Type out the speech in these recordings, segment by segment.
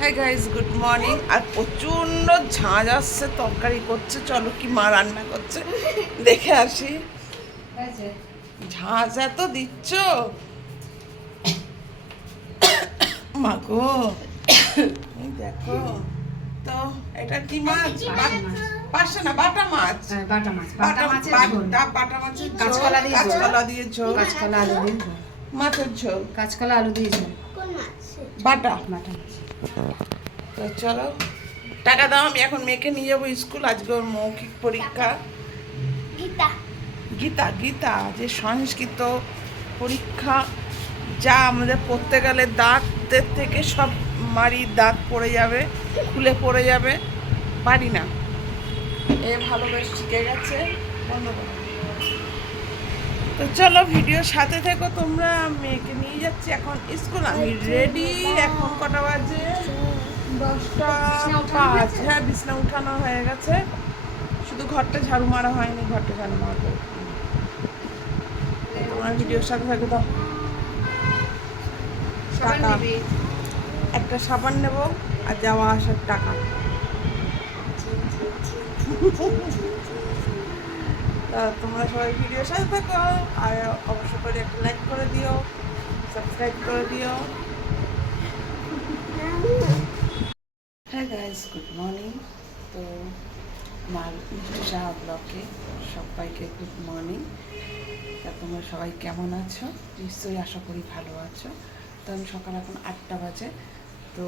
হ্যাঁ guys good morning আর প্রচণ্ড ঝাঁঝ আসছে তরকারি করছে। চলো কি মা রান্না করছে? দেখে আসি। ঝাঁঝ এত দিচ্ছ? মাগো দেখো। তো এটা কি মাছ? পাশে না বাটা মাছ। হ্যাঁ, বাটা মাছ। বাটা বাটা মাছের ঝোল। বাটা- মাছের কাঁচকলা দিয়ে ঝোল। কাঁচকলা দিয়ে ঝোল। কাঁচকলা আলু দিয়ে ঝোল। মাছের ঝোল। কাঁচকলা আলু দিয়ে ঝোল। বাটা। বাটা মাছ। তো চলো। টাকা দাও আমি এখন মেয়েকে নিয়ে যাব স্কুল। আজকে ওর মৌখিক পরীক্ষা। গীতা। গীতা গীতা যে সংস্কৃত পরীক্ষা যা আমাদের পড়তে গেলে দাঁতের থেকে সব মারি দাঁত পড়ে যাবে খুলে পড়ে যাবে। পারি না। এ ভালো বেশ শিখে গেছে। তো চলো ভিডিওর সাথে থেকো। তোমরা মেয়েকে নিয়ে যাচ্ছি এখন স্কুল। আমি রেডি এখন কটা বাজে? দশটা পাঁচ হ্যাঁ বিছনা উঠানো হয়ে গেছে। শুধু ঘরটা ঝাড়ু মারা হয়নি ঘরটা ঝাড়ু মারবো তোমার ভিডিওর সাথে থাকো দাও টাকা। একটা সাবান নেব আর যাওয়া আসার টাকা। তা তোমরা সবাই ভিডিওর সাথে থাকো আর অবশ্য করে একটা লাইক করে দিও সাবস্ক্রাইব করে দিও। হ্যাঁ গাইজ গুড মর্নিং তো আমার সাহা ব্লকে সবাইকে গুড মর্নিং তা তোমরা সবাই কেমন আছো? নিশ্চয়ই আশা করি ভালো আছো। তো আমি সকাল এখন আটটা বাজে। তো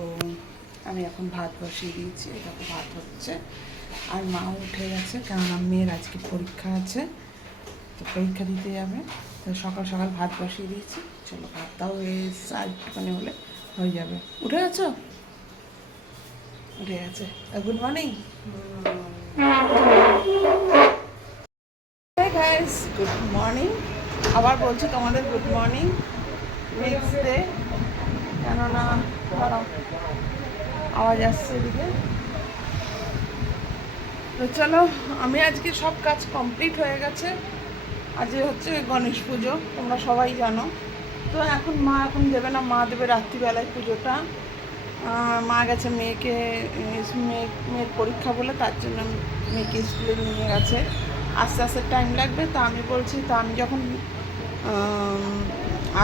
আমি এখন ভাত বসিয়ে দিয়েছি এটাতে ভাত হচ্ছে। আর মা উঠে গেছে, কেননা মেয়ের আজকে পরীক্ষা আছে। তো পরীক্ষা দিতে যাবে। তো সকাল সকাল ভাত বসিয়ে দিয়েছি। চলো ভাতটাও হয়ে আর একটুখানি হলে হয়ে যাবে। উঠে গেছো? উঠে গেছে। Good morning guys good morning আবার বলছি তোমাদের গুড মর্নিং নেক্সট ডে কেননা আওয়াজ আসছে এদিকে। তো চলো, আমি আজকে সব কাজ কমপ্লিট হয়ে গেছে। আজকে হচ্ছে গণেশ পুজো, তোমরা সবাই জানো। তো এখন মা এখন দেবে না, মা দেবে রাত্রিবেলায় পুজোটা। মা গেছে মেয়েকে মেয়ে, মেয়ের পরীক্ষা বলে তার জন্য মেয়েকে স্কুলে নিয়ে গেছে। আস্তে আস্তে টাইম লাগবে, তা আমি বলছি, তা আমি যখন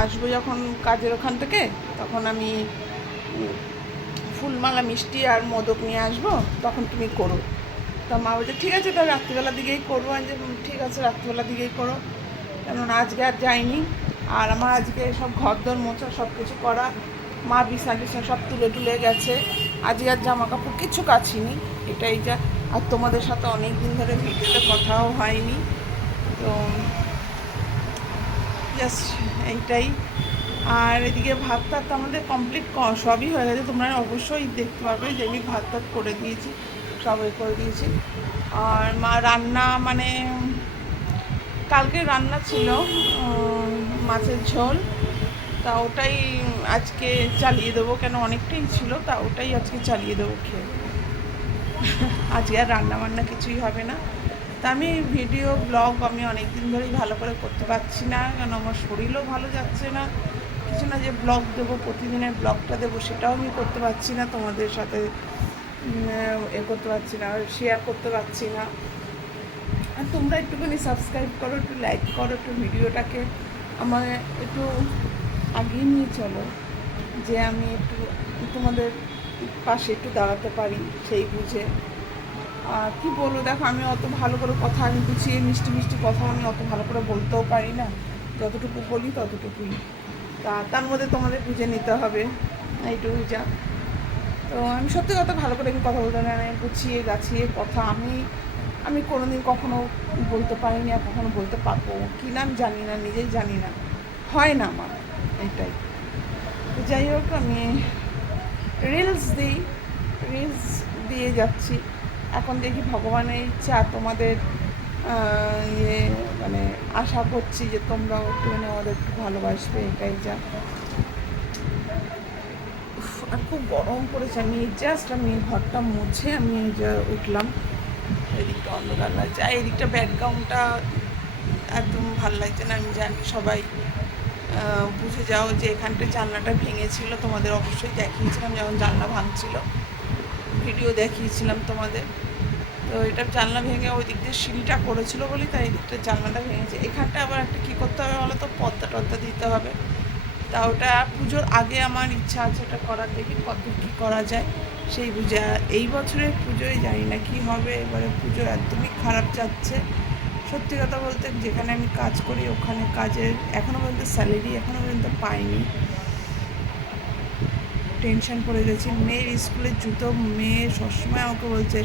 আসব যখন কাজের ওখান থেকে, তখন আমি ফুলমালা, মিষ্টি আর মোদক নিয়ে আসব, তখন তুমি করো। তা মা বলছে, ঠিক আছে তাহলে রাত্রিবেলার দিকেই করব। আমি যে ঠিক আছে, রাত্রিবেলার দিকেই করো। কেননা আজকে আর যাইনি। আর আমার আজকে সব ঘর দর মোছা সব কিছু করা। মা বিছনা টিছনা সব তুলে তুলে গেছে। আজকে আর জামা কাপড় কিছু কাছিনি, এটাই যা। আর তোমাদের সাথে অনেক দিন ধরে ভিডিওতে কথাও হয়নি। তো এইটাই। আর এদিকে ভাত টাত আমাদের কমপ্লিট সবই হয়ে গেছে। তোমরা অবশ্যই দেখতে পারবে যে আমি ভাত টাত করে দিয়েছি সবই করে দিয়েছি। আর মা রান্না মানে কালকে রান্না ছিল মাছের ঝোল। তা ওটাই আজকে চালিয়ে দেবো কেন অনেকটাই ছিল, তা ওটাই আজকে চালিয়ে দেবো খেয়ে। আজকে আর রান্না বান্না কিছুই হবে না। তা আমি ভিডিও, ব্লগ আমি অনেক দিন ধরেই ভালো করে করতে পারছি না, কেন আমার শরীরও ভালো যাচ্ছে না। কিছু না যে ব্লগ দেবো, প্রতিদিনের ব্লগটা দেবো, সেটাও আমি করতে পারছি না, তোমাদের সাথে এ করতে পারছি না শেয়ার করতে পারছি না। আর তোমরা একটুখানি সাবস্ক্রাইব করো, একটু লাইক করো, একটু ভিডিওটাকে আমার একটু আগিয়ে নিয়ে চলো, যে আমি একটু তোমাদের পাশে একটু দাঁড়াতে পারি সেই বুঝে। আর কী বলব, দেখো, আমি অত ভালো করে কথা আমি গুছিয়ে, মিষ্টি মিষ্টি কথা আমি অত ভালো করে বলতেও পারি না। যতটুকু বলি ততটুকুই। তা, তার মধ্যে তোমাদের বুঝে নিতে হবে। এইটুকুই যা। তো আমি সত্যি কথা ভালো করে আমি কথা বলতে পারি গুছিয়ে গাছিয়ে কথা আমি আমি কোনোদিন কখনো বলতে পারিনি আর কখনো বলতে পারব কি না আমি জানি না, নিজেই জানি না। হয় না আমার। এটাই। যাই হোক, আমি রিলস দিই রিলস দিয়ে যাচ্ছি। এখন দেখি ভগবানের ইচ্ছা, তোমাদের ইয়ে মানে আশা করছি যে তোমরাও একটুখানি আমাদের একটু ভালোবাসবে, এটাই যা। আর খুব গরম পড়েছে। আমি জাস্ট আমি ঘরটা মুছে, আমি যা উঠলাম। এদিকটা অন্ধকার লাগছে। আর এদিকটা ব্যাকগ্রাউন্ডটা একদম ভালো লাগছে না। আমি জানি সবাই বুঝে যাও যে এখানটায় জানলাটা ভেঙেছিল, তোমাদের অবশ্যই দেখিয়েছিলাম যেমন জানলা ভাঙছিল। ভিডিও দেখিয়েছিলাম তোমাদের। তো এটা জানলা ভেঙে ওই দিক দিয়ে সিঁড়িটা করেছিল বলি তাই এই দিকটা জানলাটা ভেঙেছে। এখানটা আবার একটা কী করতে হবে বলো তো পর্দা টর্দা দিতে হবে। তা ওটা পুজোর আগে আমার ইচ্ছা আছে ওটা করার দেখি কত কী করা যায়। সেই বুঝে এই বছরের পুজোয় জানি না কী হবে। এবারে পুজো একদমই খারাপ যাচ্ছে। সত্যি কথা বলতে যেখানে আমি কাজ করি, ওখানে কাজের এখনও পর্যন্ত স্যালারি এখনও পর্যন্ত পাইনি। টেনশন পড়ে গেছি। মেয়ের স্কুলের জুতো, মেয়ে সবসময় আমাকে বলছে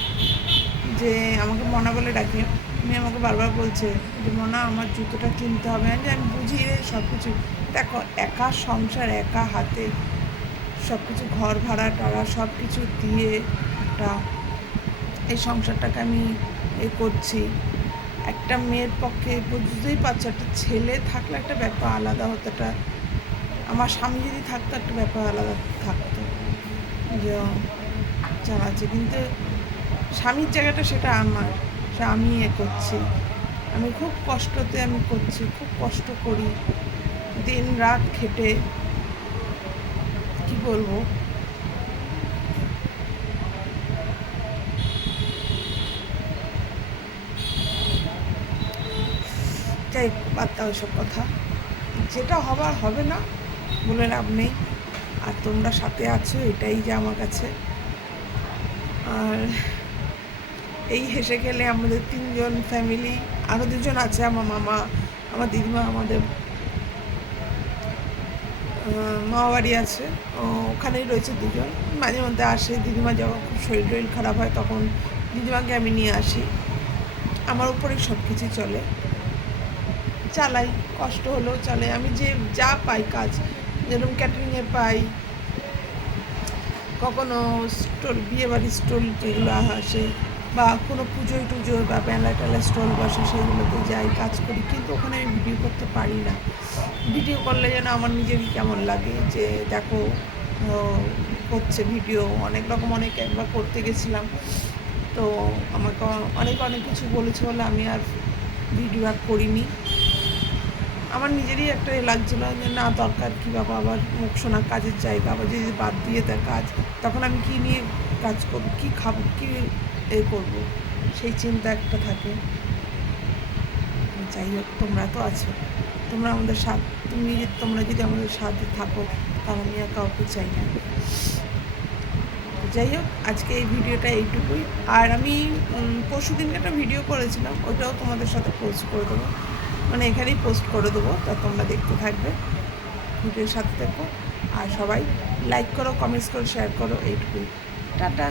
যে, আমাকে মনা বলে ডাকে। মেয়ে আমাকে বারবার বলছে যে, মনা, আমার জুতোটা কিনতে হবে। আমি আমি বুঝি রে সব কিছু দেখো, একা সংসার, একা হাতে সব কিছু ঘর ভাড়া, টাড়া সব কিছু দিয়ে একটা এই সংসারটাকে আমি এ করছি। একটা মেয়ের পক্ষে বুঝতেই পারছ, একটা ছেলে থাকলে একটা ব্যাপার আলাদা হতো, একটা আমার স্বামী যদি থাকতো, একটা ব্যাপার আলাদা থাকতো। যে চালাচ্ছে, কিন্তু স্বামীর জায়গাটা সেটা আমার সে আমি এ করছি। আমি খুব কষ্টতে আমি করছি, খুব কষ্ট করি। দিন রাত খেটে, কি বলব? যাই বাদ দাও এসব কথা। যেটা হবার হবে না বলে লাভ নেই। আর তোমরা সাথে আছো এটাই যে আমার কাছে। আর এই হেসে খেলে আমাদের তিনজন ফ্যামিলি আরও দুজন আছে আমার মামা আমার দিদিমা আমাদের আহ, মামা বাড়ি আছে ওখানেই রয়েছে দুজন। মাঝে মধ্যে আসে দিদিমা যখন খুব শরীর টরীর খারাপ হয় তখন দিদিমাকে আমি নিয়ে আসি। আমার উপরেই সব কিছু চলে। চালাই, কষ্ট হলেও চলে আমি যে যা পাই কাজ, যেরকম ক্যাটারিংয়ে পাই, কখনো স্টল, বিয়ে বাড়ির স্টল যেগুলো আসে, বা কোনো পুজোয় টুজোয় বা মেলা টেলা স্টল বসে সেগুলোতে যাই, কাজ করি, কিন্তু ওখানে আমি ভিডিও করতে পারি না। ভিডিও করলে যেন আমার নিজেরই কেমন লাগে যে, দেখো হচ্ছে ভিডিও অনেক রকম, অনেক একবার করতে গেছিলাম। তো আমাকে অনেক অনেক কিছু বলেছে বলে আমি আর ভিডিও আর করিনি। আমার নিজেরই একটা এ লাগছিল যে, না, দরকার কী বাবা, আবার মুখ শোনা কাজের জায়গা, আবার যদি বাদ দিয়ে দেয় কাজ, তখন আমি কী নিয়ে কাজ করব, কী খাব, কী এ করব? সেই চিন্তা একটা থাকে। যাই হোক, তোমরা তো আছো। তোমরা আমাদের সাথ, তুমি তোমরা যদি আমাদের সাথে থাকো, তাহলে আমি আর কাউকে চাই না। যাই হোক, আজকে এই ভিডিওটা এইটুকুই। আর আমি পরশু দিনকে একটা ভিডিও করেছিলাম ওটাও তোমাদের সাথে পোস্ট করে দেবো। মানে এখানেই পোস্ট করে দেবো, তা তোমরা দেখতে থাকবে। ভিডিওর সাথে দেখো আর সবাই লাইক করো কমেন্টস করো শেয়ার করো, এইটুকুই। টাটা।